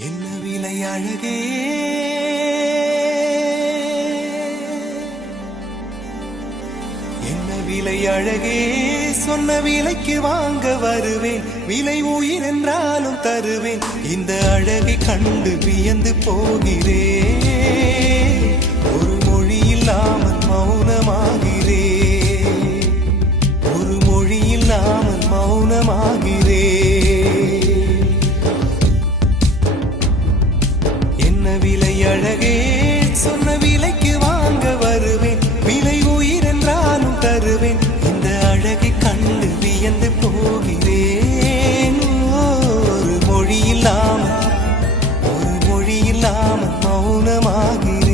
என்ன விலை அழகே என்ன விலை அழகே சொன்ன விலைக்கு வாங்க வருவேன் விலை உயிர் என்றாலும் தருவேன் இந்த அழகை கண்டு வியந்து போகிறேன் ஒரு மொழி இல்லாமல் மௌனமாகிறேன் ஒரு மொழி இல்லாமல் மௌனமாகிறேன் என்ன விலை அழகே சொன்ன விலைக்கு வாங்க வருவேன் விலை உயிர் என்றாலும் தருவேன் இந்த அழகை கண்டு வியந்து போகிறேன் ஒரு மொழி இல்லாமல் மௌனமாகிறேன்